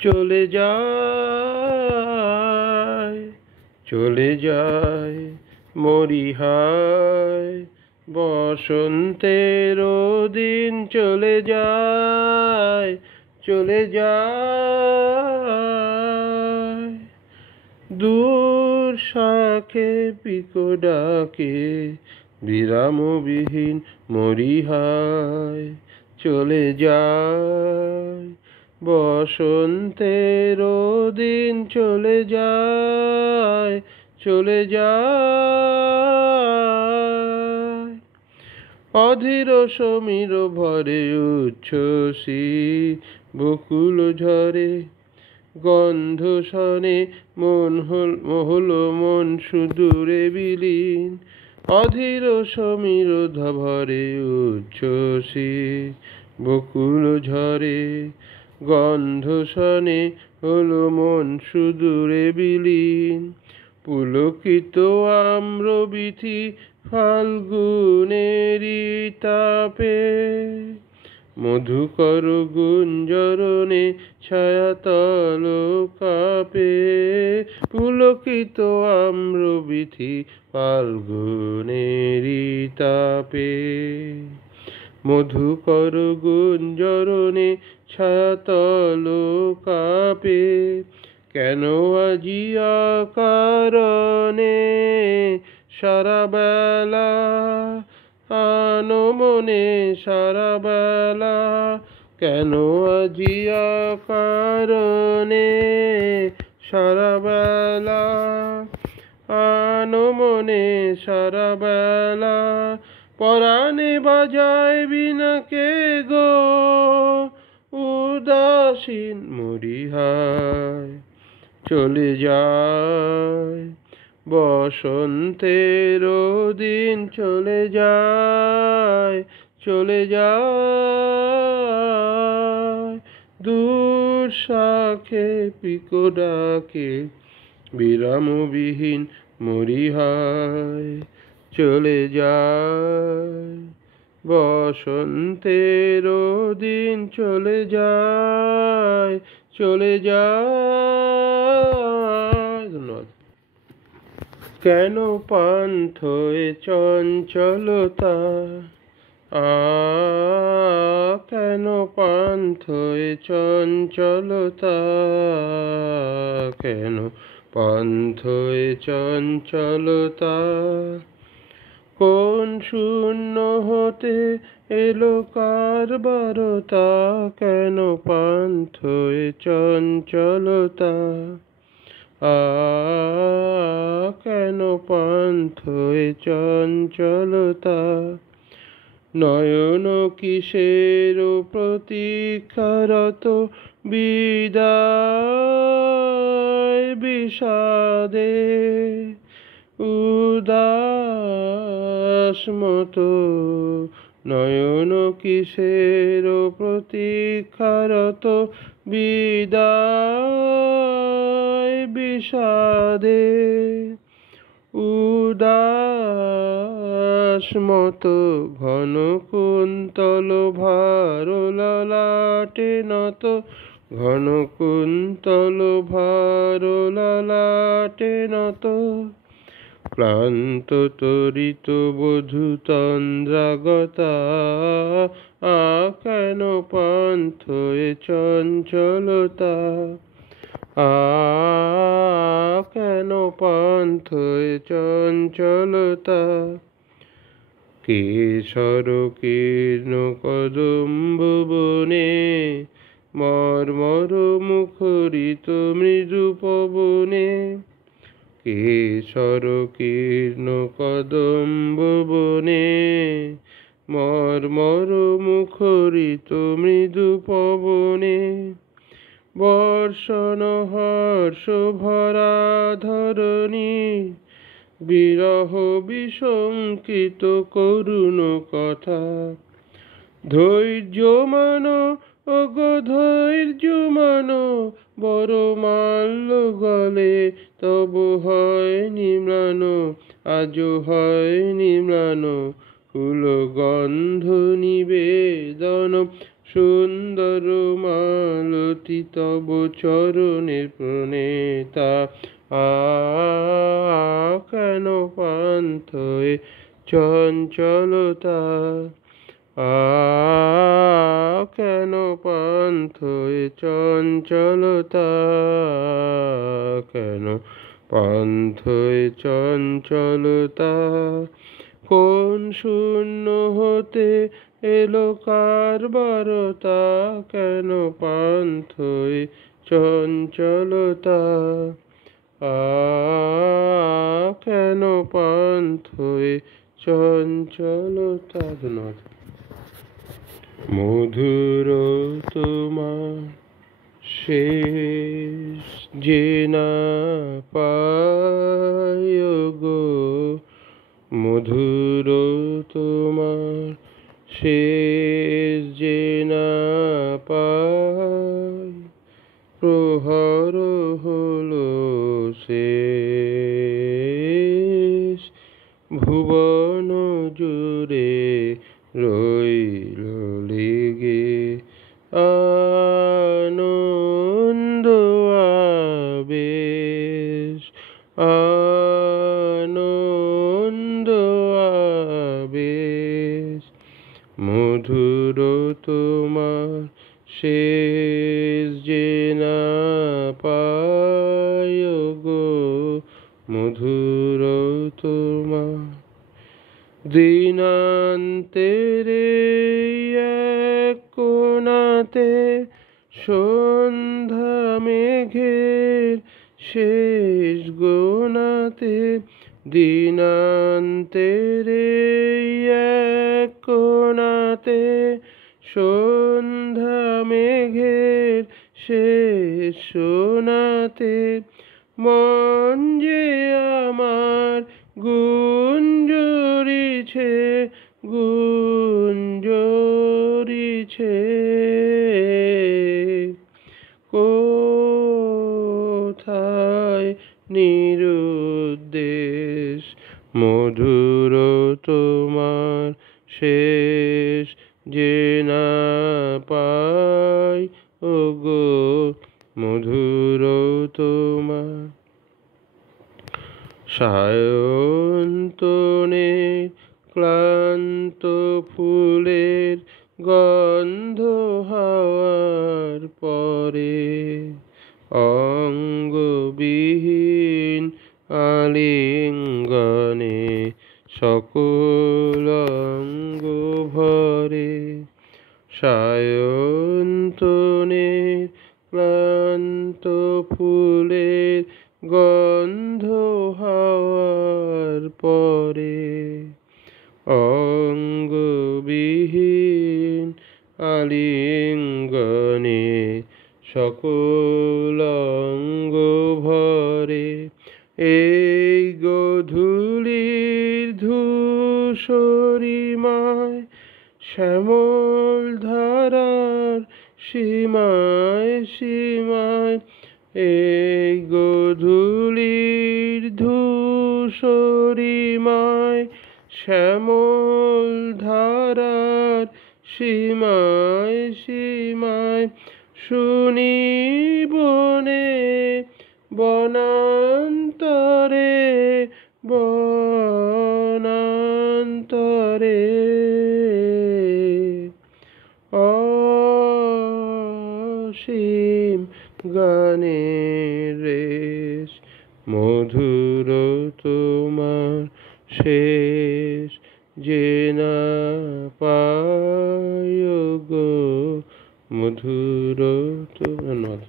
চলে যায়, চলে যায় মরিহায়। বসন্তের দিন চলে যায়, চলে যায়। দূর শাখে পিকো ডাকে বিরামবিহীন মরিহায়। চলে যায় বসন্তের দিন চলে যায়, চলে যায়। অধীর সমীর ভরে উচ্ছ্বসী বকুল ঝরে। গন্ধ শনে মন হল মন সুদূরে বিলীন। অধীর সমীর ভরে উচ্ছ্বসী বকুল ঝরে। গন্ধ শনে হল মন সুদূরে বিলীন। পুলকিত আম্র বীথি ফাল্গুনেরি তাপে। মধুকর গুঞ্জরণে ছায়াতল কাপে। পুলকিত আম্র বীথি ফাল্গুনেরি তাপে। মধুকর গুঞ্জরণে ছায়াতল কাপে। কেন আজি কারণে সারা বেলা আনো মনে সারা বেলা। কেন আজি কারণে সারা বেলা আনো মনে সারা বেলা। পরাণে বাজায় বিনাকে গো উদাসীন মরিহায়। চলে যায় বসন্তের দিন চলে যায়, চলে যায়। দূর শাখে পিকো ডাকে বিরামবিহীন মরিহায়। চলে যায় বসন্তের দিন চলে যায়, চলে যায়। ধন্যবাদ। কেন পান্থয়ে চঞ্চলতা, কেন পান্থয়ে চঞ্চলতা। কেন পান্থয়ে চঞ্চলতা। কোন শূন্য হতে এলো কারবারতা। কেন পান্থয়ে চঞ্চলতা। কেন পান্থয়ে চঞ্চলতা। নয়ন কিসের প্রতীক্ষারত বিদায় বিষাদে। উদাস মতো নয়ন কিসের প্রতীক্ষারত বিদায় বিষাদে। উদাস মতো ঘন কুন্তল ভার ললাটে নত। ঘন কুন্তল ভার ললাটে নত। ক্লান্ত তরিত বধূ তন্দ্রাগতা। কেন পান্থয়ে চঞ্চলতা। কেন পান্থয়ে চঞ্চলতা। কেশর কীর্ণ কদম্ব বনে মর্মর মুখরিত মৃদু পবনে। কেশর কীর্ণ কদম্ব বনে মর্মর মুখরিত মৃদু পবনে। বর্ষণ হর্ষ ভরা ধরণী বিরহ বিশঙ্কিত করুণ কথা। ধৈর্য মানো ওগো ধৈর্য মানো। বড় মাল্য গলে তবু হয়নি ম্লান। আজও হয়নি ম্লান। ফুল গন্ধ নিবেদন সুন্দর মালতী তব চরণের প্রণেতা। কেন পান্থয়ে চঞ্চলতা, কেন পান্থয়ে চঞ্চলতা, কেন পান্থয়ে চঞ্চলতা। কোন শূন্য হতে এলো কারবারতা, কেন পান্থয়ে চঞ্চলতা, কেন পান্থয়ে চঞ্চলতা। ধন্যবাদ। মধুর তোমার শেষ যে না পায় গো, মধুর তোমার শেষ যে না পায়, প্রহর হলো শেষ, ভুবন জুড়ে রইল লেগে আনন্দ আবেশ, আনন্দ আবেশ। মধুর তোমার শেষ যে না পায় গো, মধুর তোমার। দিনান্তের এক কোণাতে সন্ধ্যা মেঘের শেষ গোনাতে, দিনান্তের এক কোণাতে সন্ধ্যা মেঘের শেষ সোনাতে, মন যে আমার গুঞ্জরিছে, গুঞ্জরিছে। কোথায় নিরুদ্দেশ, মধুর তোমার শেষ যে না পাই ওগো, মধুর তোমার। সায়ন্তনে ক্লান্ত ফুলের গন্ধ হাওয়ার পরে, অঙ্গবিহীন আলিঙ্গনে সকল অঙ্গ ভরে। সায়ন্তনে ক্লান্ত ফুলের গন্ধ হাওয়ার পরে, অঙ্গবিহীন আলিঙ্গনে সকল অঙ্গ ভরে। এই গধূলির ধূসরিমায় শ্যামল ধারার সীমায় সীমায়, এই গধূলির ধূসরিমায় শ্যামল ধারার সীমায় সীমায়, শুনি বনে বনান্তরে বনান্তরে, অসীম গানের রেশ, মধুর তোমার শেষ যে না পায় গো, মধুর। ধন্যবাদ।